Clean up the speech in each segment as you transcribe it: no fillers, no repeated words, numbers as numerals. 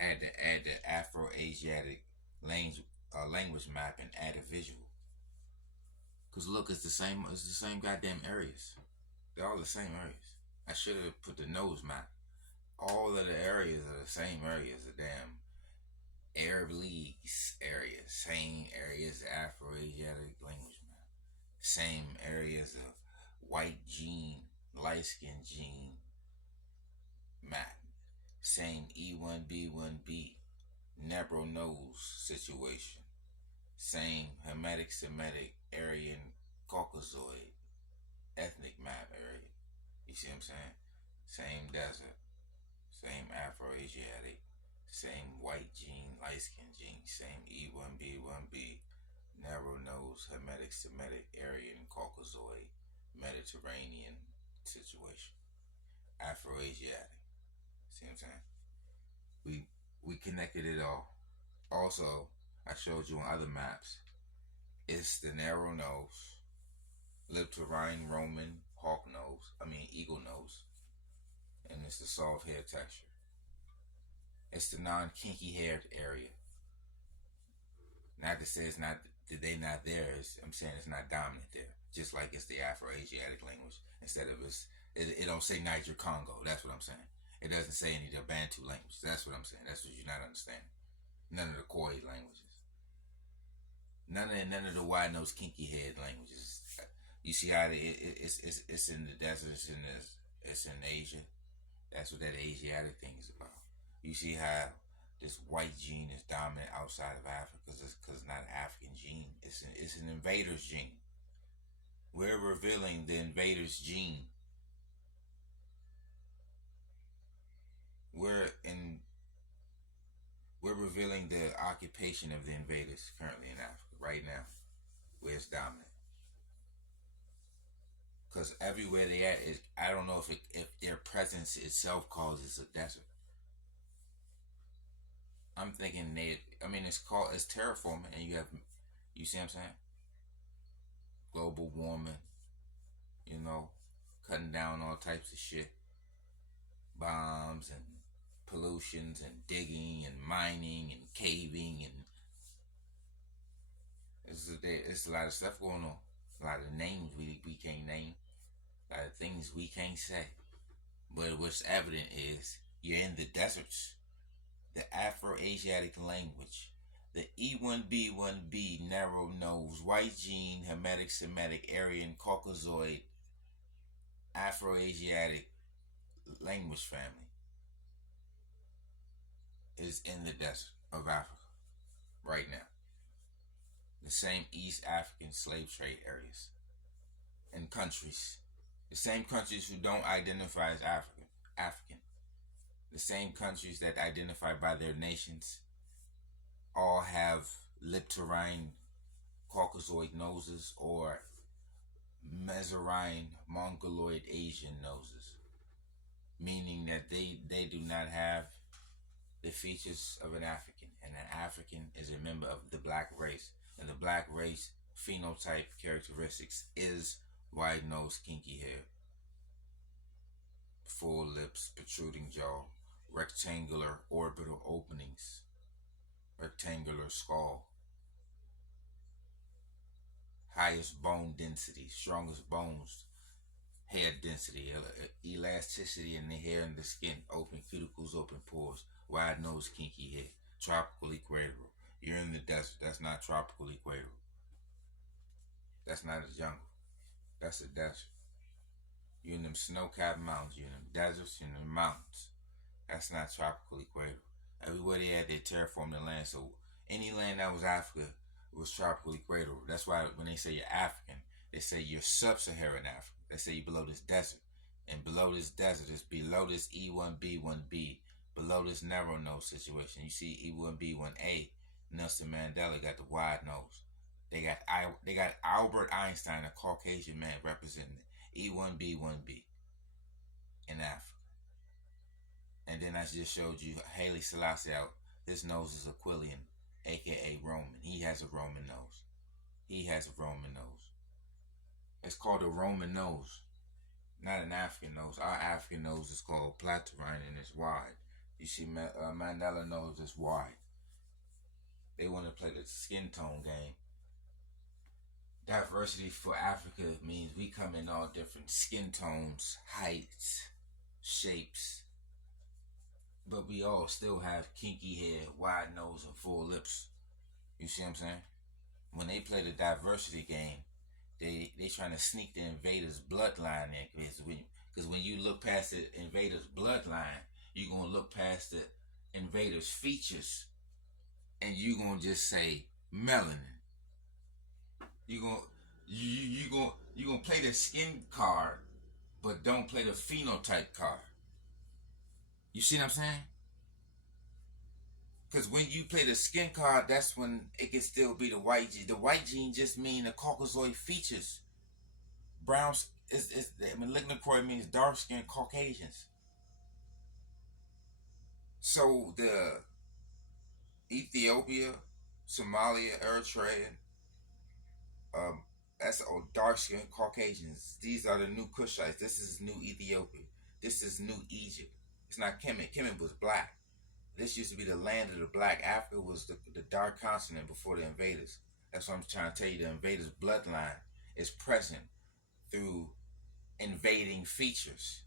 Add the Afro-Asiatic language map and add a visual. Cause look, it's the same. It's the same goddamn areas. They're all the same areas. I should have put the nose map. All of the areas are the same areas. The damn Arab League's areas, same areas. The Afro-Asiatic language map, same areas of white gene, light skin gene map, same E1B1B Nebro nose situation, same Hamitic Semitic Aryan Caucasoid ethnic map area. You see what I'm saying? Same desert, same Afro-Asiatic, same white gene, light skin gene, same E1B1B, narrow nose, Hamitic Semitic Aryan Caucasoid Mediterranean situation. Afro-Asiatic. See what I'm saying? We we connected it all. Also, I showed you on other maps. It's the narrow nose, lip to Rhine Roman hawk nose. I mean eagle nose, and it's the soft hair texture. It's the non kinky haired area. Not to say it's not that they not there. I'm saying it's not dominant there. Just like it's the Afro-Asiatic language. Instead of it don't say Niger Congo. That's what I'm saying. It doesn't say any of the Bantu languages. That's what I'm saying. That's what you're not understanding. None of the Khoi languages. None of the wide nose kinky head languages. You see how it's in the desert. It's in Asia. That's what that Asiatic thing is about. You see how this white gene is dominant outside of Africa because it's not an African gene. It's an invader's gene. We're revealing the invader's gene. We're in. We're revealing the occupation of the invaders currently in Africa right now, where it's dominant. Because everywhere they at is, I don't know if their presence itself causes a desert. I'm thinking they. I mean, it's terraforming, and you see what I'm saying? Global warming, you know, cutting down all types of shit, bombs and pollutions and digging and mining and caving and it's a lot of stuff going on. A lot of names we can't name. A lot of things we can't say. But what's evident is you're in the deserts. The Afro-Asiatic language, the E1B1B narrow nose, white gene, Hamitic Semitic, Aryan, Caucasoid, Afro-Asiatic language family is in the desert of Africa right now. The same East African slave trade areas and countries. The same countries who don't identify as African. The same countries that identify by their nations all have Lipterine Caucasoid noses or Mesorine Mongoloid Asian noses, meaning that they do not have the features of an African, and an African is a member of the black race, and the black race phenotype characteristics is wide nose, kinky hair, full lips, protruding jaw, rectangular orbital openings, rectangular skull, highest bone density, strongest bones, hair density, elasticity in the hair and the skin, open cuticles, open pores, wide nose, kinky hair, tropical equatorial. You're in the desert. That's not tropical equatorial. That's not a jungle. That's a desert. You're in them snow-capped mountains. You're in them deserts. You're in the mountains. That's not tropical equatorial. Everywhere they had, they terraformed the land. So any land that was Africa was tropical equatorial. That's why when they say you're African, they say you're sub-Saharan Africa. They say you're below this desert. And below this desert is below this E1B1B, below this narrow nose situation. You see E1B1A, Nelson Mandela got the wide nose. They got Albert Einstein, a Caucasian man representing E1B1B in Africa. And then I just showed you Haile Selassie out. His nose is Aquilian, aka Roman. He has a Roman nose. He has a Roman nose. It's called a Roman nose, not an African nose. Our African nose is called Platurine and it's wide. You see, Mandela knows that's why. They want to play the skin tone game. Diversity for Africa means we come in all different skin tones, heights, shapes, but we all still have kinky hair, wide nose, and full lips. You see what I'm saying? When they play the diversity game, they trying to sneak the invader's bloodline in, because when you look past the invader's bloodline, you're gonna look past the invader's features, and you gonna just say melanin. You gonna you gonna play the skin card, but don't play the phenotype card. You see what I'm saying? Because when you play the skin card, that's when it can still be the white gene. The white gene just mean the Caucasoid features. Brown is malignocroid means dark skinned Caucasians. So the Ethiopia, Somalia, Eritrea, that's all dark skinned Caucasians. These are the new Kushites. This is new Ethiopia. This is new Egypt. It's not Kemet. Kemet was black. This used to be the land of the black. Africa was the dark continent before the invaders. That's what I'm trying to tell you. The invaders' bloodline is present through invading features.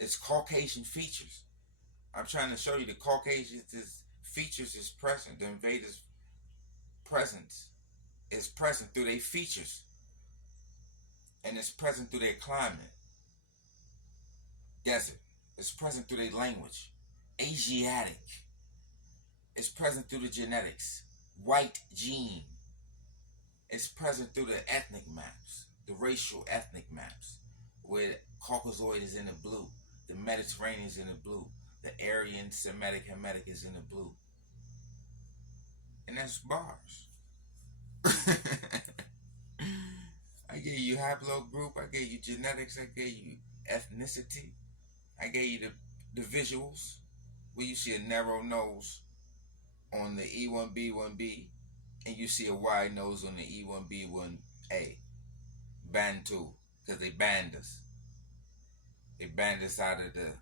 It's Caucasian features. I'm trying to show you the Caucasian features is present. The invaders' presence is present through their features. And it's present through their climate. Desert. It's present through their language. Asiatic. It's present through the genetics. White gene. It's present through the ethnic maps. The racial ethnic maps. Where Caucasoid is in the blue. The Mediterranean is in the blue. The Aryan, Semitic, Hamitic is in the blue. And that's bars. I gave you haplogroup. I gave you genetics. I gave you ethnicity. I gave you the visuals. Where you see a narrow nose on the E1B1B, and you see a wide nose on the E1B1A. Bantu, because they banned us. They banned us out of the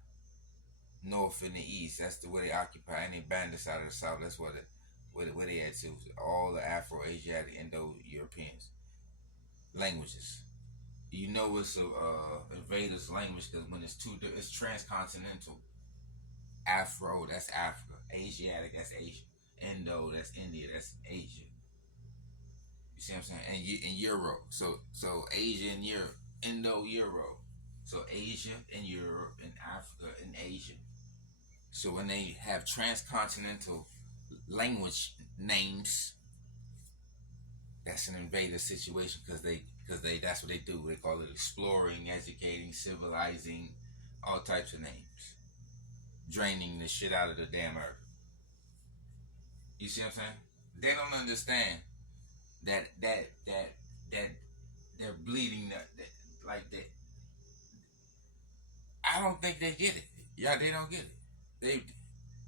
north and the east. That's the way they occupy, and they banned us out of the south. That's where they had to. All the Afro-Asiatic, Indo-Europeans languages. You know it's a invaders language because when it's transcontinental. Afro, that's Africa. Asiatic, that's Asia. Indo, that's India, that's Asia. You see what I'm saying? And Euro. So Asia and Europe. Indo-Euro. So Asia and Europe and Africa and Asia. So when they have transcontinental language names, that's an invader situation because they that's what they do. They call it exploring, educating, civilizing, all types of names. Draining the shit out of the damn earth. You see what I'm saying? They don't understand that they're bleeding like that. I don't think they get it. Yeah, they don't get it.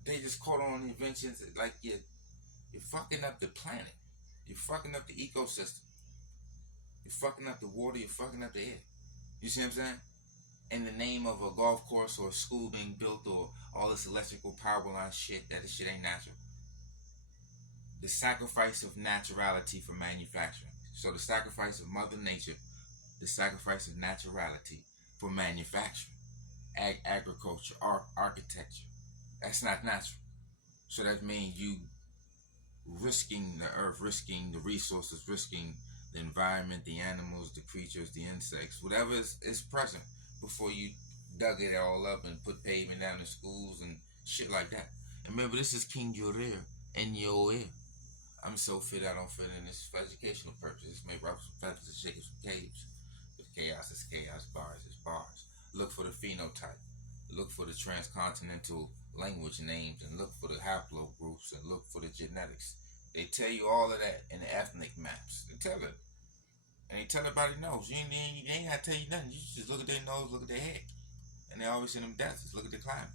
They just caught on inventions like you're fucking up the planet. You're fucking up the ecosystem. You're fucking up the water. You're fucking up the air. You see what I'm saying? In the name of a golf course or a school being built or all this electrical power line shit, that shit ain't natural. The sacrifice of naturality for manufacturing. So the sacrifice of Mother Nature, the sacrifice of naturality for manufacturing, agriculture, architecture. That's not natural. So that means you risking the earth, risking the resources, risking the environment, the animals, the creatures, the insects, whatever is present before you dug it all up and put pavement down in schools and shit like that. And remember, this is King Jareer in your ear. I'm so fit I don't fit in this for educational purposes. May ruffle some feathers and shake some caves. But chaos is chaos, bars is bars. Look for the phenotype. Look for the transcontinental language names and look for the haplogroups and look for the genetics. They tell you all of that in the ethnic maps. They tell it. And they tell everybody knows. You ain't got to tell you nothing. You just look at their nose, look at their head. And they always in them deserts. Look at the climate.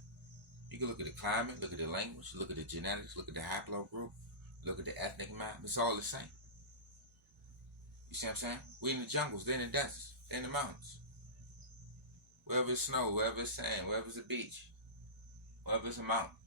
You can look at the climate, look at the language, look at the genetics, look at the haplogroup, look at the ethnic map. It's all the same. You see what I'm saying? We in the jungles, they're in the deserts, they're in the mountains. Wherever it's snow, wherever it's sand, wherever it's a beach. What if it's a mountain?